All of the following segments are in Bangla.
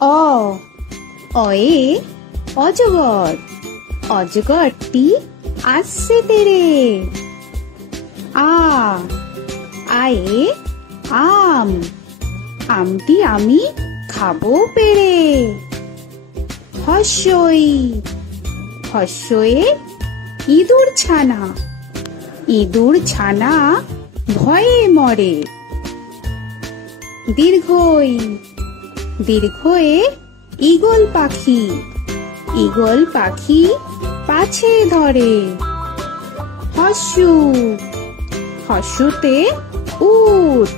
অ অয়ে অজগর, অজগরটি আসছে তেরে। আ আয়ে আম, আমটি আমি খাবো পেড়ে। হস্যই হস্যয়ে ইঁদুর ছানা, ইঁদুর ছানা ভয়ে মরে। দীর্ঘই দীর্ঘয়ে ঈগল পাখি, ঈগল পাখি পাছে ধরে। হস্যু হস্যুতে উট,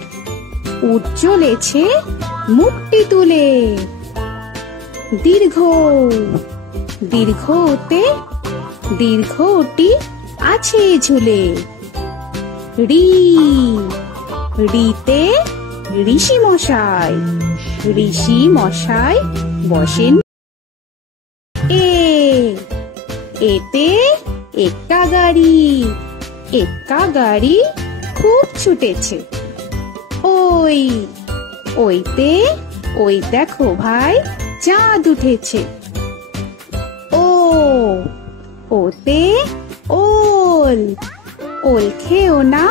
উট চলেছে মুখটি তুলে। দীর্ঘ দীর্ঘতে দীর্ঘটি আছে ঝুলে। রি রিতে ঋষি মশাই, ঋষি মশাই বসেন। এ এতে এক্কা গাড়ি, এক্কা গাড়ি খুব ছুটেছে। ওই ওইতে ওই দেখো ভাই চাঁদ উঠেছে। ও ওতে ওল, ওল খেও না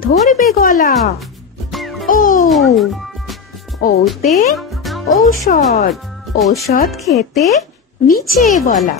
ধরবে গলা। ও ওতে ঔষধ, ঔষধ খেতে নিচে গলা।